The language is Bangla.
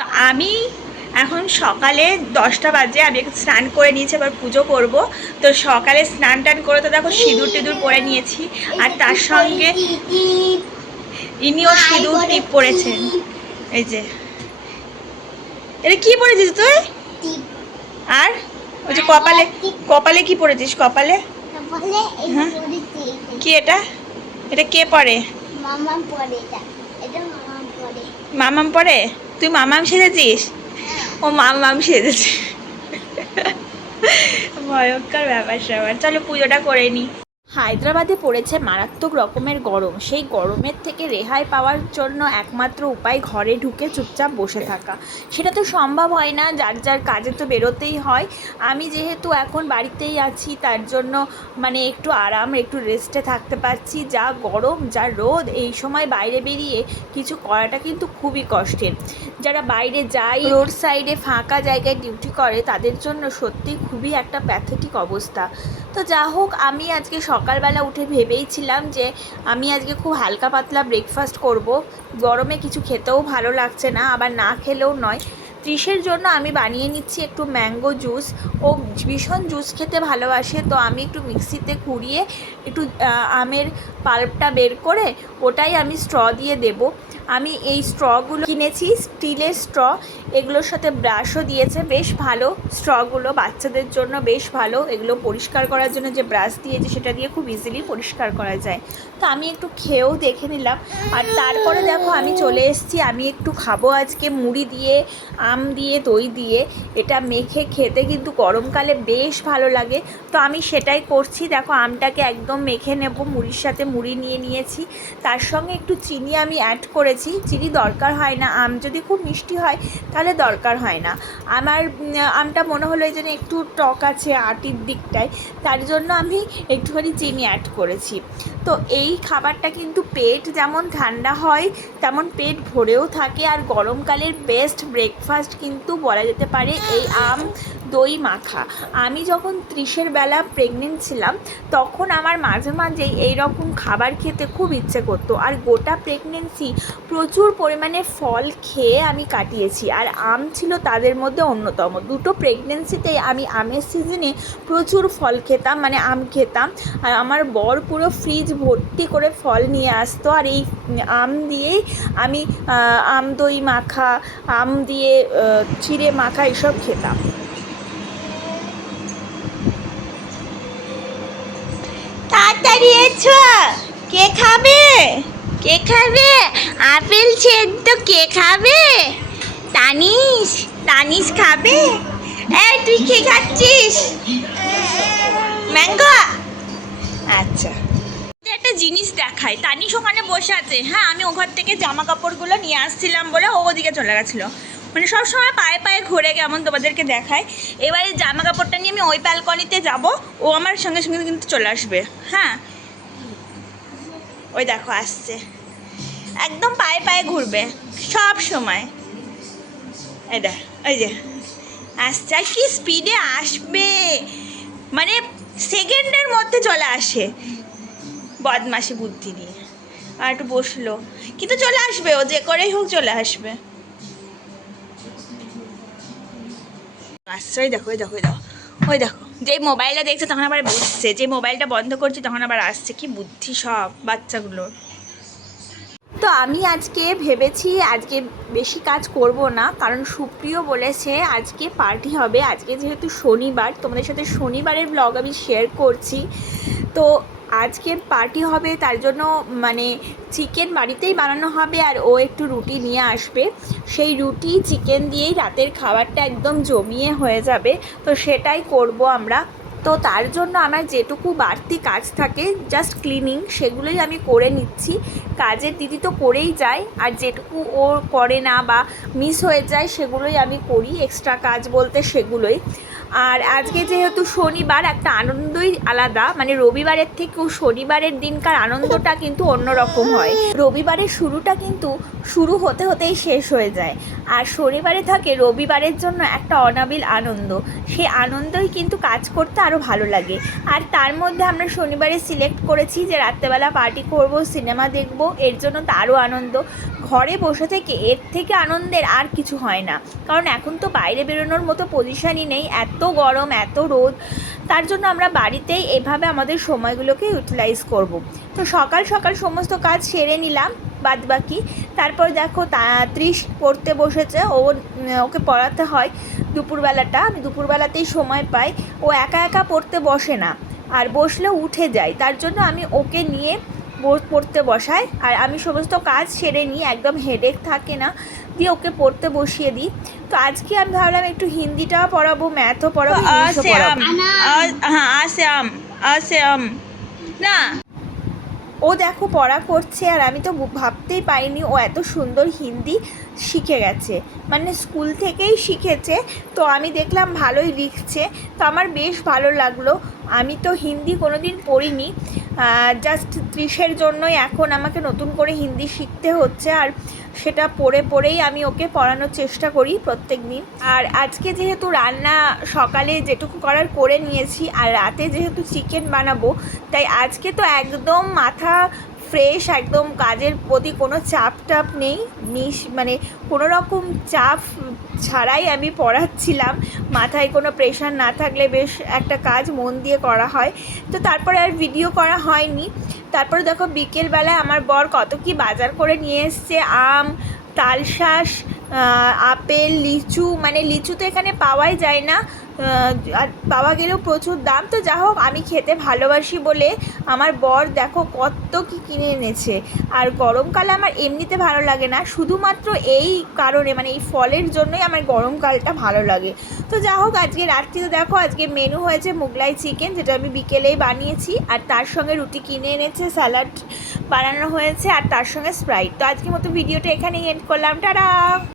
তো আমি এখন সকালে দশটা বাজে আমি একটু স্নান করে নিয়েছি এবার পুজো করব। তো সকালে স্নান টান করে তো দেখো সিঁদুর টিঁদুর পরে নিয়েছি আর তার সঙ্গে ইনিও সিঁদুর টিপ পরেছেন এই যে। এটা কি পরেছিস তুই? আর? ওই যে কপালে কপালে কি পরেছিস? কপালে? হ্যাঁ। কি এটা? এটা কে পরে? মামা পরে এটা। এটা মামা পরে। মামাম পরে? তুই মামাম সেজেছিস? ও মামাম সেজেছিস ভয়ঙ্কর ব্যাপার স্যাপার চলো পুজোটা করে নিই হায়দ্রাবাদে পড়েছে মারাত্মক রকমের গরম। সেই গরমের থেকে রেহাই পাওয়ার জন্য একমাত্র উপায় ঘরে ঢুকে চুপচাপ বসে থাকা। সেটা তো সম্ভব হয় না যার যার কাজে তো বেরোতেই হয়। আমি যেহেতু এখন বাড়িতেই আছি তার জন্য মানে একটু আরাম একটু রেস্টে থাকতে পারছি। যা গরম যা রোদ এই সময় বাইরে বেরিয়ে কিছু করাটা কিন্তু খুবই কষ্টের। যারা বাইরে যায় রোড সাইডে ফাঁকা জায়গায় ডিউটি করে তাদের জন্য সত্যি খুবই একটা প্যাথেটিক অবস্থা। তো যা হোক আমি আজকে সকালবেলা উঠে ভেবেইছিলাম যে আমি আজকে খুব হালকা পাতলা ব্রেকফাস্ট করব। গরমে কিছু খেতেও ভালো লাগছে না, আবার না খেলেও নয়। ত্রিশের জন্য আমি বানিয়ে নিচ্ছি একটু ম্যাঙ্গো জুস। ও ভীষণ জুস খেতে ভালোবাসে, তো আমি একটু মিক্সিতে কুড়িয়ে একটু আমের পাল্পটা বের করে ওটাই আমি স্ট্র দিয়ে দেব। আমি এই স্ট্রগুলো কিনেছি, স্টিলের স্ট্র। এগুলোর সাথে ব্রাশও দিয়েছে। বেশ ভালো স্ট্রগুলো বাচ্চাদের জন্য, বেশ ভালো। এগুলো পরিষ্কার করার জন্য যে ব্রাশ দিয়েছে, সেটা দিয়ে খুব ইজিলি পরিষ্কার করা যায়। তো আমি একটু খেয়েও দেখে নিলাম। আর তারপরে দেখো, আমি চলে এসেছি। আমি একটু খাব আজকে মুড়ি দিয়ে, আম দিয়ে, দই দিয়ে। এটা মেখে খেতে কিন্তু গরমকালে বেশ ভালো লাগে। তো আমি সেটাই করছি। দেখো, আমটাকে একদম মেখে নেব। মুড়ির সাথে মুড়ি নিয়ে নিয়েছি। তার সঙ্গে একটু চিনি আমি অ্যাড করেছি। চিনি দরকার হয় না, আম যদি খুব মিষ্টি হয়, তাহলে দরকার হয় না। আমার আমটা মনে হলো এই জন্য একটু টক আছে, আটির দিকটায়। তার জন্য আমি একটুখানি চিনি অ্যাড করেছি। তো এই খাবারটা কিন্তু পেট যেমন ঠান্ডা হয়, তেমন পেট ভরেও থাকে। আর গরমকালের বেস্ট ব্রেকফাস্ট কিন্তু বলা যেতে পারে এই আম দই মাখা। আমি যখন ত্রিশের বেলা প্রেগনেন্ট ছিলাম, তখন আমার মাঝে মাঝেই এই রকম খাবার খেতে খুব ইচ্ছে করতো। আর গোটা প্রেগনেন্সি প্রচুর পরিমাণে ফল খেয়ে আমি কাটিয়েছি। আর আম ছিল তাদের মধ্যে অন্যতম। দুটো প্রেগনেন্সিতেই আমি আমের সিজনে প্রচুর ফল খেতাম মানে আম খেতাম। আর আমার বর পুরো ফ্রিজ ভর্তি করে ফল নিয়ে আসতো আর এই আম দিয়েই আমি আম দই মাখা, আম দিয়ে চিড়ে মাখা এসব খেতাম। তাড়াতাড়ি এসো। কে খাবে? কে খাবে? আপেল সেদ্ধ কে খাবে? তানিশ তানিশ খাবে? এই, তুই কে খাচ্ছিস ম্যাঙ্গো আচ্ছা একটা দেখাই তানিশ ওখানে বসে আছে। হ্যাঁ আমি ওখান থেকে জামা কাপড়গুলো নিয়ে আসছিলাম বলে ও ওদিকে চলে গেছিল। মানে সব সময় পায়ে পায়ে ঘুরে কেমন তোমাদেরকে দেখায়। এবারে জামা কাপড়টা নিয়ে আমি ওই ব্যালকনিতে যাব, ও আমার সঙ্গে সঙ্গে কিন্তু চলে আসবে। হ্যাঁ। ওই দেখো, আসছে। একদম পায়ে পায়ে ঘুরবে, সব সময়। দেখ ওই যে, আসছে। আর কি স্পিডে আসবে। মানে সেকেন্ডের মধ্যে চলে আসে। বদমাসি বুদ্ধি নিয়ে। আর একটু বসল। কিন্তু চলে আসবে ও, যে করেই হোক চলে আসবে। আসছে ওই দেখো ওই দেখো ওই দেখো ওই দেখো। যেই মোবাইলটা দেখছে তখন আবার বসছে। যে মোবাইলটা বন্ধ করছে তখন আবার আসছে। কি বুদ্ধি সব বাচ্চাগুলোর। তো আমি আজকে ভেবেছি আজকে বেশি কাজ করব না, কারণ সুপ্রিয় বলেছে আজকে পার্টি হবে। আজকে যেহেতু শনিবার, তোমাদের সাথে শনিবারের ব্লগ আমি শেয়ার করছি। তো আজকে পার্টি হবে, তার জন্য মানে চিকেন বাড়িতেই বানানো হবে আর ও একটু রুটি নিয়ে আসবে। সেই রুটি, চিকেন দিয়েই রাতের খাবারটা একদম জমিয়ে হয়ে যাবে। তো সেটাই করব আমরা। তো তার জন্য আমার যেটুকু বাড়তি কাজ থাকে জাস্ট ক্লিনিং সেগুলোই আমি করে নিচ্ছি। কাজের দিদি তো করেই যায়, আর যেটুকু ও করে না বা মিস হয়ে যায়, সেগুলোই আমি করি। এক্সট্রা কাজ বলতে সেগুলোই। আর আজকে যেহেতু শনিবার, একটা আনন্দই আলাদা। মানে রবিবারের থেকেও শনিবারের দিনকার আনন্দটা কিন্তু অন্যরকম হয়। রবিবারের শুরুটা কিন্তু শুরু হতে হতেই শেষ হয়ে যায়। আর শনিবারে থাকে রবিবারের জন্য একটা অনাবিল আনন্দ। সেই আনন্দই কিন্তু কাজ করতে আরও ভালো লাগে। আর তার মধ্যে আমরা শনিবারে সিলেক্ট করেছি যে রাত্রেবেলা পার্টি করব, সিনেমা দেখব, এর জন্য তারও আনন্দ। ঘরে বসে থেকে এর থেকে আনন্দের আর কিছু হয় না। কারণ এখন তো বাইরে বেরোনোর মতো পজিশনই নেই, এত গরম, এত রোদ। তার জন্য আমরা বাড়িতেই এভাবে আমাদের সময়গুলোকে ইউটিলাইজ করব। তো সকাল সকাল সমস্ত কাজ সেরে নিলাম বাদ বাকি তারপর দেখো ত্রিশ পড়তে বসেছে, ও ওকে পড়াতে হয় দুপুরবেলাটা। আমি দুপুরবেলাতেই সময় পাই। ও একা একা পড়তে বসে না, আর বসলে উঠে যায়। তার জন্য আমি ওকে নিয়ে পড়তে বসায়। আর আমি সমস্ত কাজ সেরে নিই একদম হেডেক থাকে না দিয়ে ওকে পড়তে বসিয়ে দিই। তো আজকে আমি ভাবলাম একটু হিন্দিটাও পড়াবো ম্যাথও পড়াবো হ্যাঁ না। ও দেখো পড়া করছে আর আমি তো ভাবতেই পারিনি ও এত সুন্দর হিন্দি শিখে গেছে। মানে স্কুল থেকেই শিখেছে তো আমি দেখলাম ভালোই লিখছে। তো আমার বেশ ভালো লাগল। আমি তো হিন্দি কোনোদিন পড়িনি। জাস্ট ত্রিশের জন্যই এখন আমাকে নতুন করে হিন্দি শিখতে হচ্ছে আর সেটা পড়ে পড়েই আমি ওকে পড়ানোর চেষ্টা করি প্রত্যেক দিন আর আজকে যেহেতু রান্না সকালে যেটুকু করার করে নিয়েছি, আর রাতে যেহেতু চিকেন বানাবো, তাই আজকে তো একদম মাথা ফ্রেশ, একদম কাজের প্রতি কোনো চাপ টাপ নেই। নিস মানে কোনো রকম চাপ ছাড়াই আমি পড়াচ্ছিলাম। মাথায় কোনো প্রেশার না থাকলে বেশ একটা কাজ মন দিয়ে করা হয়। তো তারপরে আর ভিডিও করা হয়নি। তারপরে দেখো বিকেলবেলায় আমার বর কত কি বাজার করে নিয়ে এসছে। আম, তালশাঁস আপেল, লিচু মানে লিচু তো এখানে পাওয়াই যায় না। আর পাওয়া গেলেও প্রচুর দাম। তো যা হোক, আমি খেতে ভালোবাসি বলে আমার বর দেখো কত কি কিনে এনেছে। আর গরমকালে আমার এমনিতে ভালো লাগে না। শুধুমাত্র এই কারণে মানে এই ফলের জন্যই আমার গরমকালটা ভালো লাগে। তো যা হোক, আজকে রাত্রিতে দেখো, আজকে মেনু হয়েছে মোগলাই চিকেন যেটা আমি বিকেলেই বানিয়েছি। আর তার সঙ্গে রুটি কিনে এনেছে স্যালাড বানানো হয়েছে, আর তার সঙ্গে স্প্রাইট তো আজকের মতো ভিডিওটা এখানেই এন্ড করলাম। টাটা!